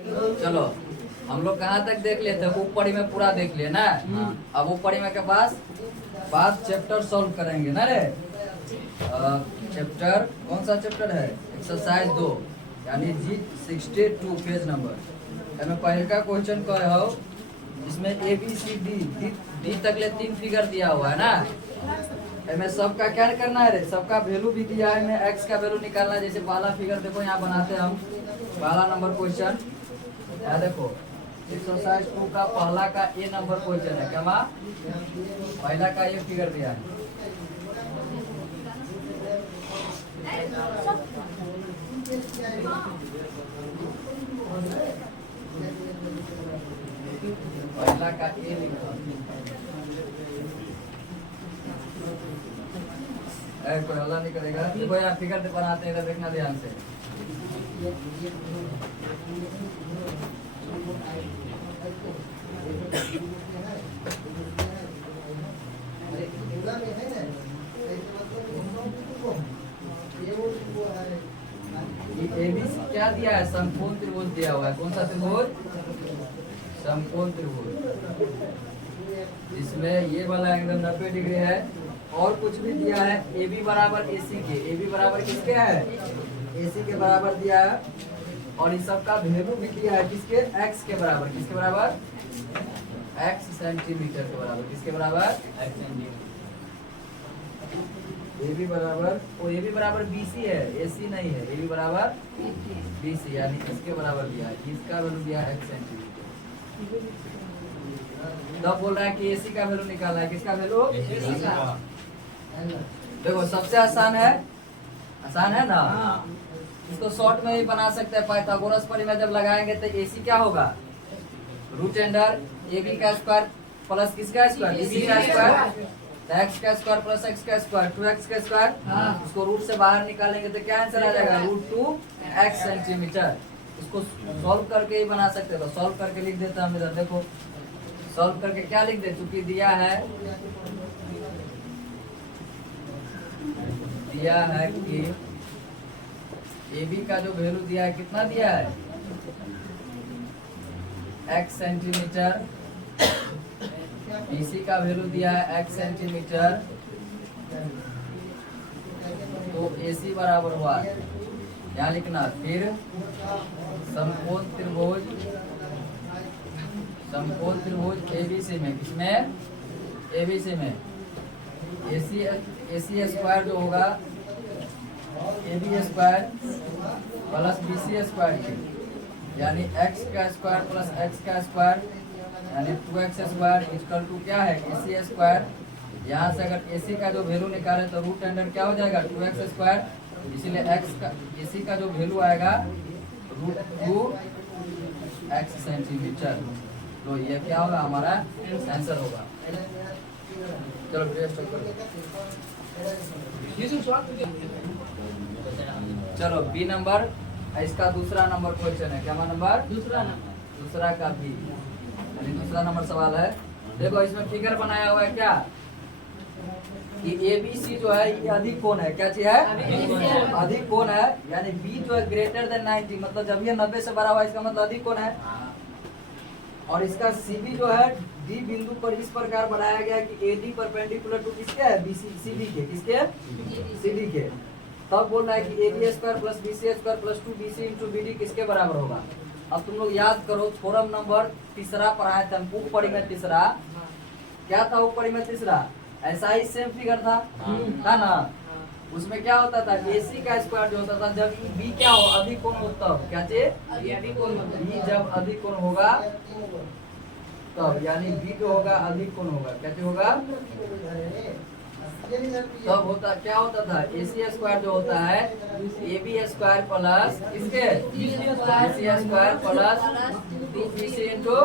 चलो हम लोग कहाँ तक देख लिए थे, ऊपरी में पूरा देख लिए ना। अब ऊपरी में के बाद चैप्टर सॉल्व करेंगे ना रे। चैप्टर कौन सा चैप्टर है? एक्सरसाइज 2 यानी जी 62 पेज नंबर। हमें पहले का क्वेश्चन कहे हो, इसमें ए बी सी डी तक ले 3 फिगर दिया हुआ है ना। हमें सबका क्या करना है रे, सबका वैल्यू भी दिया है, हमें एक्स का वैल्यू निकालना है। जैसे पहला फिगर देखो यहाँ बनाते हैं हम, पहला नंबर क्वेश्चन यहाँ देखो एक्सरसाइज 2 का पहला का ए नंबर क्वेश्चन है। क्या माँ पहला का ये फिगर दिया है। पहला का ए लिखा, कोई हल्ला नहीं करेगा। देखो यहाँ फिगर बनाते हैं, देखना ध्यान से। एबीसी क्या दिया है? समकोण त्रिभुज दिया हुआ है। कौन सा त्रिभुज? समकोण त्रिभुज, जिसमें ये वाला एंगल 90 डिग्री है। और कुछ भी दिया है, ए बी बराबर ए सी के। ए बी बराबर किसके है? ए सी के बराबर दिया है। और इस सब का वैल्यू भी दिया है किसके? एक्स के बराबर। किसके बराबर? एक्स सेंटीमीटर के बराबर। किसके बराबर? X centimetre. ए बी बराबर, वो ए बी बराबर बी सी है, ए सी नहीं है। ए बी बराबर बी सी यानी इसके बराबर दिया है। इसका वैल्यू दिया है एक्स सेंटीमीटर। तब बोल रहा है कि ए सी का वैल्यू निकालना है। किसका वैल्यू? देखो सबसे आसान है ना। इसको शॉर्ट में भी बना सकते हैं। पाइथागोरस परिमेय जब लगाएंगे तो AC क्या होगा? रूट अंडर AB का स्क्वायर प्लस किसका स्क्वायर? BC का स्क्वायर। x का स्क्वायर प्लस x का स्क्वायर 2x का स्क्वायर। उसको रूट से बाहर निकालेंगे तो क्या आंसर आ जाएगा? √2x centimetre. इसको सॉल्व करके ही बना सकते हो। सॉल्व करके लिख देता हम इधर। देखो सॉल्व करके क्या लिख दे, चूंकि दिया है कि AB का जो वैल्यू दिया है, कितना दिया है? x centimetre. BC का वैल्यू दिया है x सेंटीमीटर। तो AC बराबर हुआ, यहाँ लिखना। फिर समकोण त्रिभुज ABC में, किसमें? ABC में AC स्क्वायर जो होगा AB square plus BC square, यानी x का स्क्वायर प्लस x का स्क्वायर यानी 2x स्क्वायर इक्वल टू क्या है? AC square. यहाँ से अगर AC का जो वैल्यू निकाले तो रूट अंडर क्या हो जाएगा? 2x square. इसीलिए AC का जो वैल्यू आएगा √2x सेंटीमीटर। तो ये क्या होगा? हमारा आंसर होगा। चलो चलो बी नंबर, इसका दूसरा नंबर क्वेश्चन है। क्या नंबर? दूसरा का बी यानी दूसरा नंबर सवाल है। देखो इसमें फिगर बनाया हुआ है क्या कि ABC जो है ये अधिक कोण है। क्या चीज है? अधिक कोण है। यानी B जो है ग्रेटर देन 90, मतलब जब ये 90 से बड़ा हुआ इसका मतलब अधिक कोण है। और इसका CB जो है D बिंदु पर इस प्रकार बनाया गया कि AD परपेंडिकुलर टू किसके है? BC CD के। किसके? CD के। तब बोल रहा है कि AB square plus BC square plus 2BC into BD किसके बराबर होगा? अब तुम लोग याद करो, थोरम नंबर तीसरा पढ़ाए थे हम, ऊपरी में तीसरा। क्या था ऊपरी में तीसरा? ऐसा ही सेम फिगर था ना। उसमें क्या होता था? AC का स्क्वायर जो होता था, जब B क्या हो? अधिक कोण होता हो। क्या चीज? B जब अधिक कोण होगा तब, यानी B जो होगा अधिक कोण होगा। क्या चीज होगा? तब होता क्या होता था? AC स्क्वायर जो होता है AB स्क्वायर प्लस किसके? BC square plus 2BC into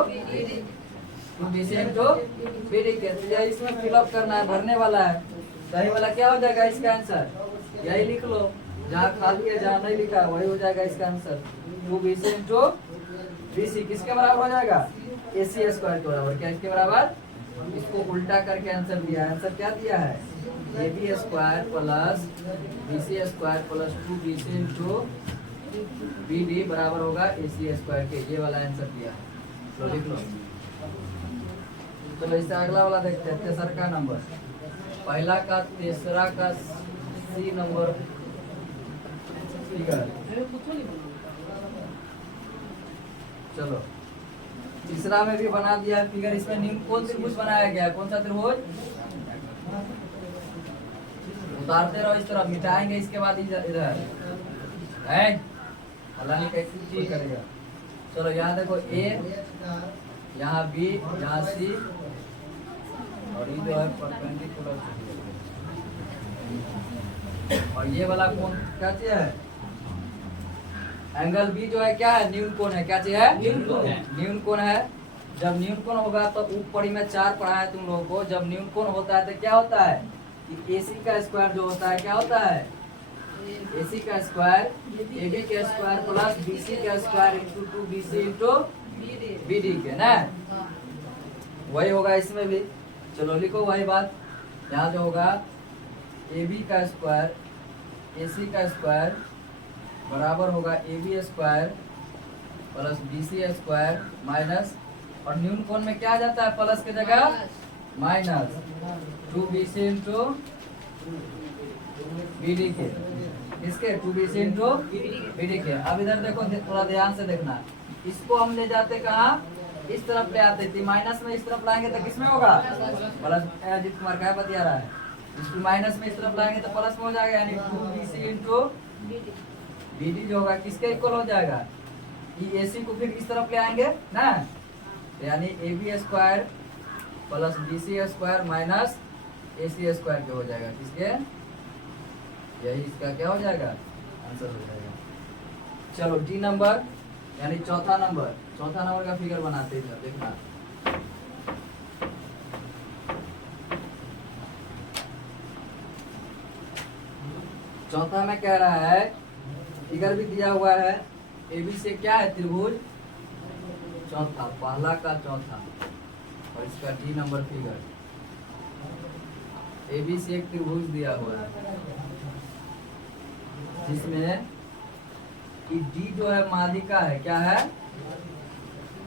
BD के। इसमें फिलअप करना है, भरने वाला है। सही वाला क्या हो जाएगा इसका आंसर? यही लिख लो, जहाँ खाली है, जहाँ नहीं लिखा है वही हो जाएगा इसका आंसर। 2BC इंटू BC किसके बराबर हो जाएगा? AC स्क्वायर के बराबर। क्या इसके बराबर? इसको उल्टा करके आंसर दिया है। आंसर क्या दिया है? AB square plus BC square plus 2BC into B D बराबर होगा ए सी स्क्वायर के। ये वाला आंसर दिया है, तो लिख लो। चलो इससे अगला वाला देखते हैं, तेसर का नंबर। पहला का तीसरा का सी नंबर फिगर। चलो तीसरा में भी बना दिया है फिगर। इसमें निम्न कौन त्रिभुज बनाया गया है? कौन सा त्रिभुज? उतारते रहो इस तरफ, मिटाएंगे इसके बाद इधर है। अल्लाह ने कैसी चीज करेगा। चलो यहाँ देखो ए, यहाँ बी, यहाँ सी, और ये जो है परपेंडिकुलर। और ये वाला कौन क्या चीज है? एंगल बी जो है क्या है? न्यून कोण है। क्या चीज है? न्यून कोण है। जब न्यून कोण होगा तो ऊपरी में 4 पढ़ा है तुम लोगों को। जब न्यून कोण होता है तो क्या होता है कि एसी का स्क्वायर जो होता है क्या होता है? एसी का स्क्वायर एबी का स्क्वायर प्लस बीसी का square into 2bc into BD के ना। वही होगा इसमें भी। चलो लिखो वही बात। यहाँ जो होगा AB का स्क्वायर AC का स्क्वायर बराबर होगा AB square plus BC square minus, और न्यून कोण में क्या आ जाता है? प्लस की जगह माइनस 2bc इंटू BD के। इसके 2bc इंटू BD के। अब इधर देखो, थोड़ा ध्यान से देखना। इसको हम ले जाते कहाँ? इस तरफ ले आते थे। माइनस में इस तरफ लाएंगे तो किसमें होगा? प्लस। अजीत कुमार क्या बता रहा है? इसको माइनस में इस तरफ लाएंगे तो प्लस में हो जाएगा, यानी 2bc इंटू BD जो होगा किसके इक्वल हो जाएगा? ये AC को फिर इस तरफ ले आएंगे ना, यानी AB square plus BC square minus AC square के हो जाएगा। किसके? यही इसका क्या हो जाएगा? आंसर हो जाएगा। चलो डी नंबर यानी चौथा नंबर का फिगर बनाते हैं। देखना चौथा में कह रहा है, फिगर भी दिया हुआ है। AB से क्या है? त्रिभुज चौथा, पहला का चौथा, और इसका डी नंबर फिगर। AB से एक त्रिभुज दिया हुआ है जिसमें कि डी जो है माध्यिका है। क्या है?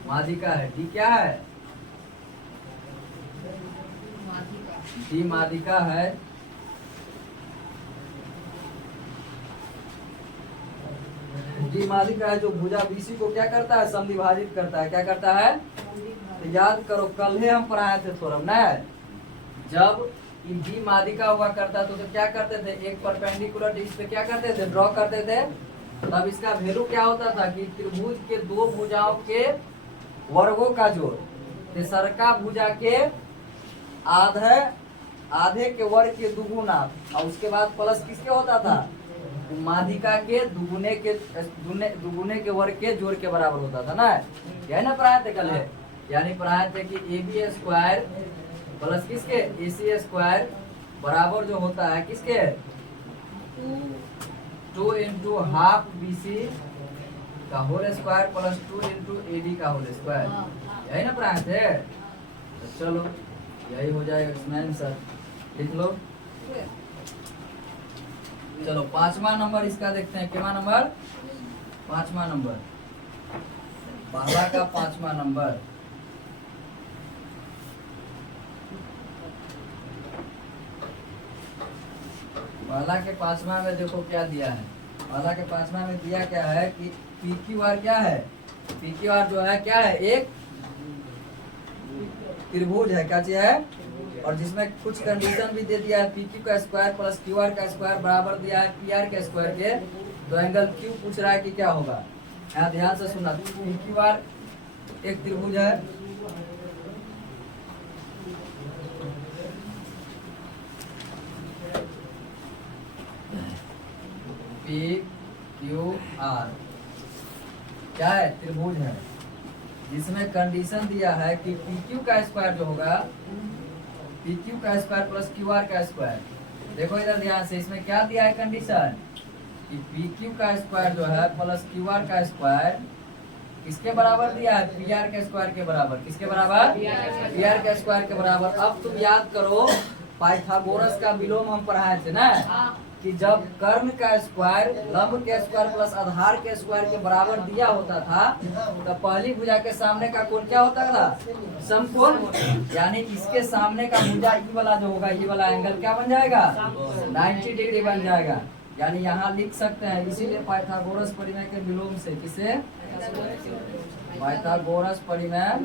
माध्यिका है। डी क्या है? डी माध्यिका है। डी माध्यिका है जो भुजा BC को क्या करता है? समविभाजित करता है। क्या करता है? तो याद करो, कल ही हम पढ़ाए थे थोड़ा ना, जब डी माध्यिका हुआ करता तो क्या करते थे? एक परपेंडिकुलर डिस्क पे क्या करते थे? ड्रॉ करते थे। तब इसका वैल्यू क्या होता था कि त्रिभुज के दो भुजाओं के वर्गों का जोड़, तेसरका भुजा के आधे के वर्ग के दुगुना, और उसके बाद प्लस किसके होता था? माध्यिका के दुगुने के वर्ग के जोड़ के बराबर होता था ना। यही ना पढ़ाए थे कल है। यानी पढ़ाए थे कि AB स्क्वायर प्लस किसके? AC स्क्वायर बराबर जो होता है किसके? 2 इंटू हाफ BC का whole square plus 2 into AD का होल स्क्वायर। यही ना पढ़ाए थे। तो चलो यही हो जाएगा इसमें आंसर। लिख लो। चलो 5वां नंबर इसका देखते हैं। कितना नंबर? 5वां नंबर, पहला का 5वां नंबर। पहला के 5वां में देखो क्या दिया है। पहला के 5वां में दिया क्या है कि PQR क्या है? PQR जो है क्या है? एक त्रिभुज है। क्या चीज है? और जिसमें कुछ कंडीशन भी दे दिया है। PQ का स्क्वायर प्लस QR का स्क्वायर बराबर दिया है PR के स्क्वायर के। तो एंगल Q पूछ रहा है कि क्या होगा। यहाँ ध्यान से सुनना। PQR एक त्रिभुज है। PQR क्या है? त्रिभुज है जिसमें कंडीशन दिया है कि PQ का स्क्वायर जो होगा, PQ का स्क्वायर प्लस QR का स्क्वायर। देखो इधर ध्यान से, इसमें क्या दिया है कंडीशन कि PQ का स्क्वायर जो है प्लस QR का स्क्वायर किसके बराबर दिया है? PR के स्क्वायर के बराबर। किसके बराबर? PR के स्क्वायर के बराबर। अब तुम याद करो, पाइथागोरस का विलोम हम पढ़ाए थे ना। कि जब कर्ण का स्क्वायर लंब के स्क्वायर प्लस आधार के स्क्वायर के बराबर दिया होता था तो पहली भुजा के सामने का कोण क्या होता था? समकोण। यानी इसके सामने का भुजा ई वाला जो होगा, ये वाला एंगल क्या बन जाएगा? 90 डिग्री बन जाएगा। यानी यहाँ लिख सकते हैं, इसीलिए पाइथागोरस परिमेय के विलोम से, किसे? पाइथागोरस परिमेय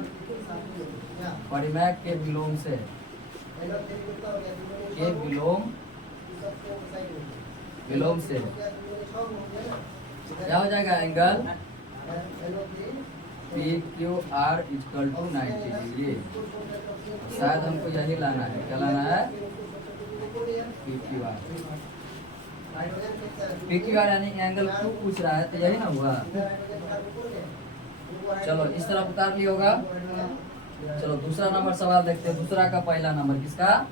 के विलोम से, के विलोम से क्या हो जाएगा? Angle PQR equal to 90 degree. शायद हमको यही लाना है। क्या लाना है? PQR यानी एंगल Q पूछ रहा है, तो यही ना हुआ। चलो इस तरफ उतार लिया होगा। चलो दूसरा नंबर सवाल देखते हैं। दूसरा का पहला नंबर किसका?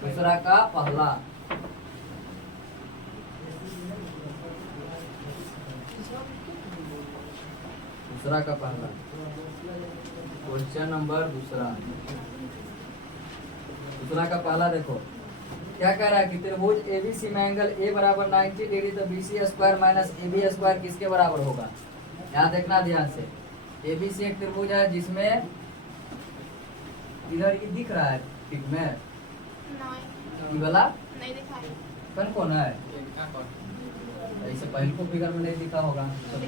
दूसरा का पहला। दूसरा का पहला क्वेश्चन नंबर दूसरा। दूसरा का पहला देखो क्या कह रहा है कि त्रिभुज ABC में एंगल A बराबर 90 डिग्री, तो BC square minus AB square किसके बराबर होगा? यहाँ देखना ध्यान से। ABC एक त्रिभुज है जिसमें इधर ये दिख रहा है ठीक में, ये वाला नहीं दिखाई। कौन है? ऐसे पहले को फिगर में नहीं दिखा होगा तो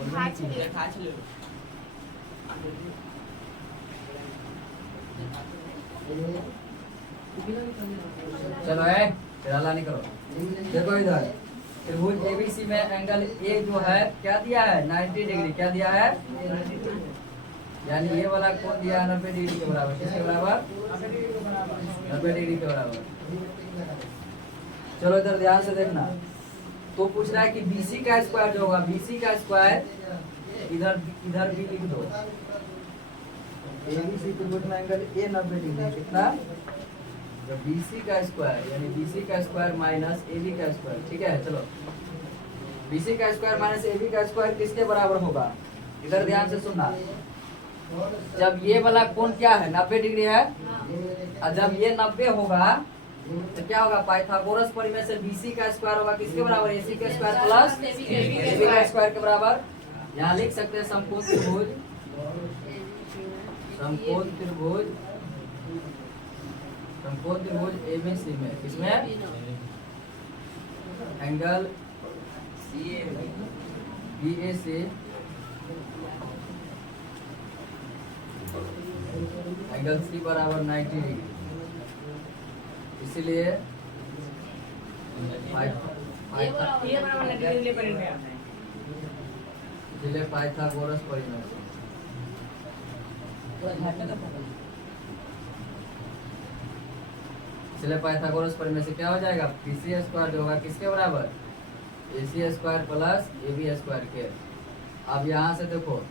चलो है चला नहीं करो। देखो इधर त्रिभुज ABC में एंगल A जो है क्या दिया है? 90 डिग्री। क्या दिया है? यानी ये वाला कोण दिया है 90 डिग्री के बराबर। किसके बराबर? 90 डिग्री के बराबर। चलो इधर ध्यान से देखना। तो पूछ रहा है कि BC का स्क्वायर जो होगा, BC का स्क्वायर इधर भी लिख दो। ABC त्रिभुज में एंगल A 90 डिग्री कितना? जब BC का स्क्वायर यानी BC का स्क्वायर माइनस AB का स्क्वायर। ठीक है, चलो BC का स्क्वायर माइनस AB का स्क्वायर किसके बराबर होगा? इधर ध्यान से सुनना। जब ये वाला कोण क्या है? 90 डिग्री है। और जब ये 90 होगा तो क्या होगा? पाइथागोरस परिमेय से BC का स्क्वायर होगा किसके बराबर? AC के स्क्वायर प्लस AB का स्क्वायर के बराबर। यहाँ लिख सकते हैं समकोण त्रिभुज ABC में किसमें एंगल BAC एंगल C बराबर 90 डिग्री। इसीलिए पाइथागोरस परिमेय से इसलिए पाइथागोरस परिमेय से क्या हो जाएगा? BC स्क्वायर जो होगा किसके बराबर? AC square plus AB square के। अब यहाँ से देखो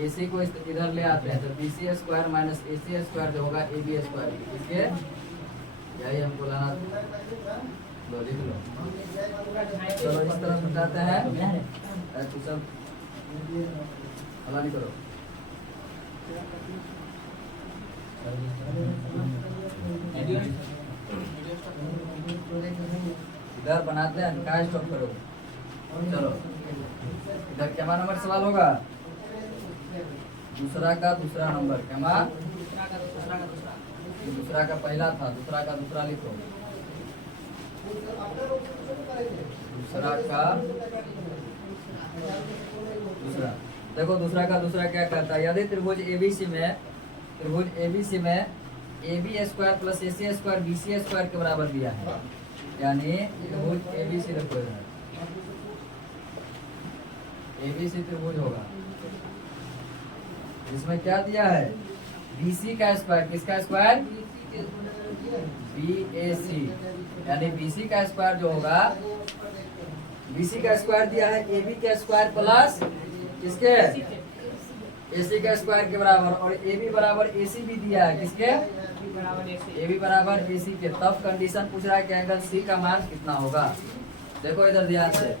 AC को इधर ले आते हैं तो BC square minus AC square जो होगा AB स्क्वायर किसके? यही हमको लाना। लो लिख लो। चलो इस तरह बताते हैं। तू सब हला नहीं करो। इधर बनाते हैं, क्या स्टॉप करो। चलो इधर क्या नंबर सवाल होगा? दूसरा का दूसरा नंबर। क्या? दूसरा का पहला था, दूसरा का दूसरा लिखो। दूसरा का दूसरा देखो। दूसरा का दूसरा क्या कहता है? यदि त्रिभुज ABC में AB square plus AC square BC square के बराबर दिया है, यानी त्रिभुज ABC देखो इधर ABC त्रिभुज होगा इसमें क्या दिया है? BC का स्क्वायर। किसका स्क्वायर? BAC। यानी BC का स्क्वायर जो होगा, BC का स्क्वायर दिया है AB का स्क्वायर प्लस किसके? AC का स्क्वायर के बराबर। और AB बराबर AC भी दिया है किसके? AB बराबर AC के। तब कंडीशन पूछ रहा है कि एंगल C का मान कितना होगा। देखो इधर ध्यान से।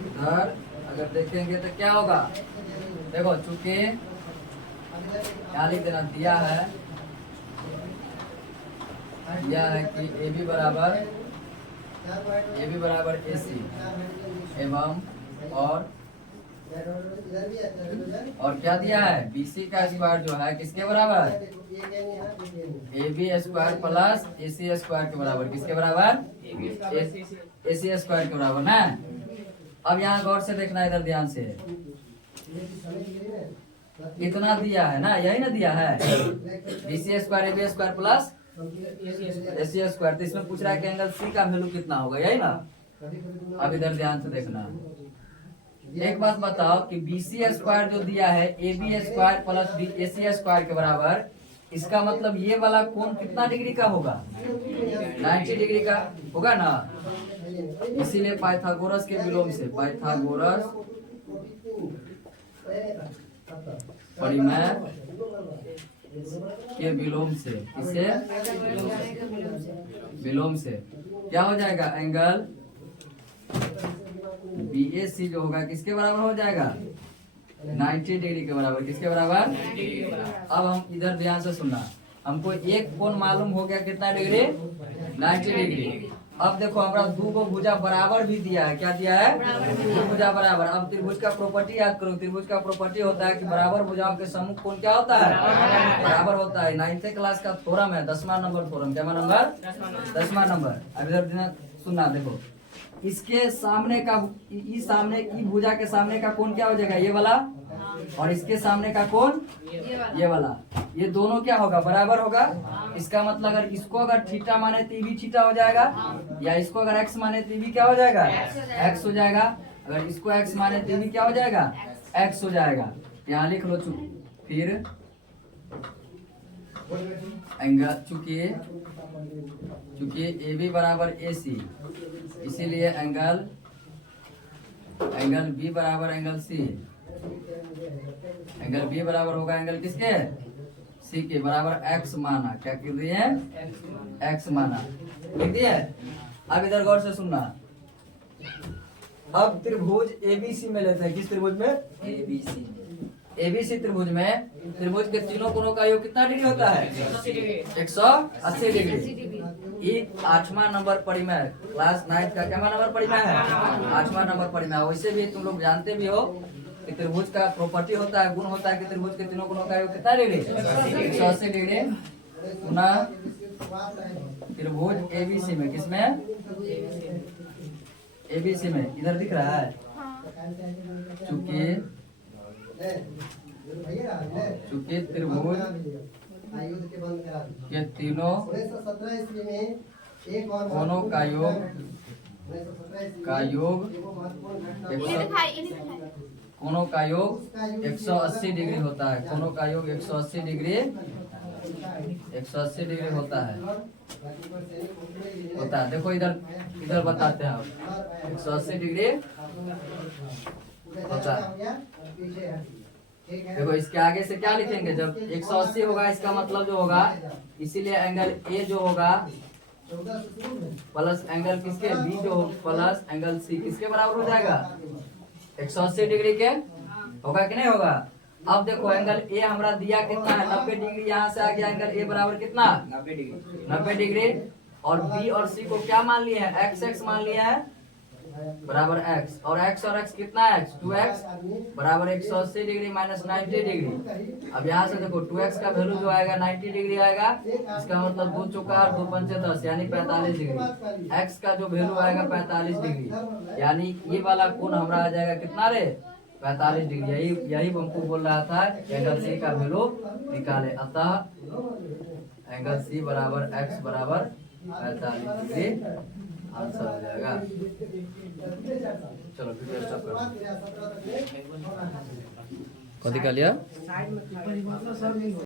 इधर अगर देखेंगे तो क्या होगा? देखो चूंकि क्या लिख देना दिया है कि AB बराबर ए बी बराबर ए सी एवं और क्या दिया है, बी सी का स्क्वायर जो है किसके बराबर, A B square plus A C square के बराबर, किसके बराबर, ए सी स्क्वायर के बराबर ना। अब यहाँ गौर से देखना, इधर ध्यान से, इतना दिया है ना, यही ना दिया है, B C square A B square plus A C square. तो इसमें पूछ रहा है कि एंगल सी का वैल्यू कितना होगा, यही ना। अब इधर ध्यान से देखना, एक बात बताओ कि बी सी स्क्वायर जो दिया है A B square plus A C square के बराबर, इसका मतलब ये वाला कोण कितना डिग्री का होगा, 90 डिग्री का होगा ना। इसीलिए पाइथागोरस के विलोम से, पाइथागोरस परिमेय के विलोम से, इसे विलोम से क्या हो जाएगा, एंगल बी ए सी जो होगा किसके बराबर हो जाएगा, 90 डिग्री के बराबर, किसके बराबर। अब हम इधर ध्यान से सुनना, हमको एक कोण मालूम हो गया कितना डिग्री, 90 डिग्री। अब देखो हमारा दो को भुजा बराबर भी दिया है, क्या दिया है, दो भुजा बराबर। अब त्रिभुज का प्रॉपर्टी याद करो, त्रिभुज का प्रॉपर्टी होता है कि बराबर भुजाओं के सम्मुख कोण क्या होता है, बराबर होता है। 9th क्लास का थ्योरम है, 10वां नंबर थ्योरम, क्या नंबर, 10वां नंबर। अब इधर सुनना, देखो इसके सामने का, इस सामने की भुजा के सामने का कोण क्या हो जाएगा, ये वाला, और इसके सामने का कोण ये वाला, ये दोनों क्या होगा, बराबर होगा। इसका मतलब अगर इसको अगर थीटा माने तो भी थीटा हो जाएगा, या इसको अगर एक्स माने तो भी क्या हो जाएगा, एक्स हो जाएगा। अगर इसको एक्स माने तो भी क्या हो जाएगा, एक्स हो जाएगा। यहाँ लिख लो, फिर एंगल, चूंकि ए बी बराबर ए सी, इसीलिए एंगल बी बराबर एंगल सी, एंगल बी बराबर होगा एंगल किसके, सी के बराबर एक्स माना, क्या कर दिए, एक्स माना, लिख दिए। अब इधर गौर से सुनना, अब त्रिभुज एबीसी में लेते हैं, किस त्रिभुज में, एबीसी त्रिभुज में, त्रिभुज के तीनों कोणों का योग कितना डिग्री होता है, 180 डिग्री। ये 8वां नंबर परिमेय, क्लास 9th का क्या नंबर परिमेय है, 8वां नंबर परिमेय। वैसे भी तुम लोग जानते भी हो कि त्रिभुज का प्रॉपर्टी होता है, गुण होता है कि त्रिभुज के तीनों कोणों का योग कितना डिग्री, 180 डिग्री। पुनः त्रिभुज एबीसी में, किसमें, एबीसी में, इधर दिख रहा है, चूंकि त्रिभुज के तीनों कोणों का योग कोणों का योग 180 डिग्री होता है, कोणों का योग 180 डिग्री होता है। देखो इधर बताते हैं आप, 180 डिग्री होता है। देखो इसके आगे से क्या लिखेंगे, जब 180 होगा इसका मतलब जो होगा, इसीलिए एंगल ए जो होगा प्लस एंगल किसके, बी जो प्लस एंगल सी किसके बराबर हो जाएगा, 180 डिग्री के होगा कि नहीं होगा। अब देखो एंगल ए हमारा दिया कितना है, 90 डिग्री, यहाँ से आ गया एंगल ए बराबर कितना, 90 डिग्री। और बी और सी को क्या मान लिया है, एक्स मान लिया है बराबर एक्स, और एक्स कितना है, 2x बराबर 180 डिग्री माइनस 90 डिग्री। अब यहाँ से देखो 2x का वैल्यू जो आएगा 90 डिग्री आएगा, इसका मतलब 2 चौका 2 पंचे 10 यानी 45 डिग्री। x का जो वैल्यू आएगा 45 डिग्री, यानी ये वाला कोण हमारा आ जाएगा कितना रे, 45 डिग्री। यही हमको बोल रहा था एंगल सी का वैल्यू निकाले, अतः एंगल सी बराबर x बराबर 45 डिग्री आंसर हो जाएगा। चलो वीडियो स्टॉप करो। कथी का लिया।